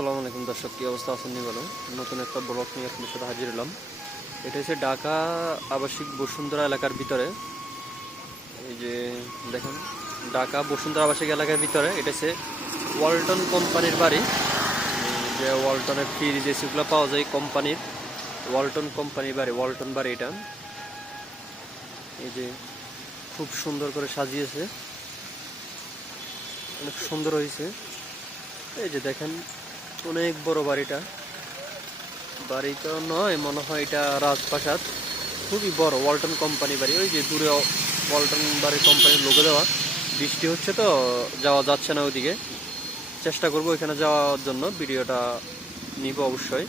আসসালামু আলাইকুম দর্শক, কি অবস্থা আছেন? বলো, নতুন একটা ব্লগ নিয়ে আপনার সাথে হাজির হলাম। এটা হচ্ছে ঢাকা আবাসিক বসুন্ধরা এলাকার ভিতরে। এই যে দেখেন, ঢাকা বসুন্ধরা আবাসিক এলাকার ভিতরে এটা হচ্ছে ওয়ালটন কোম্পানির বাড়ি। যে ওয়ালটনের ফ্রিজ এসিগুলো পাওয়া যায় কোম্পানির, ওয়ালটন কোম্পানির বাড়ি, ওয়ালটন বাড়ি এটা। এই যে খুব সুন্দর করে সাজিয়েছে, অনেক সুন্দর হয়েছে। এই যে দেখেন, অনেক বড় বাড়িটা। বাড়িটা নয়, মনে হয় এটা রাজপ্রাসাদ। খুবই বড় ওয়ালটন কোম্পানি বাড়ি। ওই যে দূরে ওয়ালটন বাড়ি কোম্পানির লোগো দেওয়া। বৃষ্টি হচ্ছে তো যাওয়া যাচ্ছে না ওইদিকে। চেষ্টা করবো ওইখানে যাওয়ার জন্য, ভিডিওটা নিব অবশ্যই।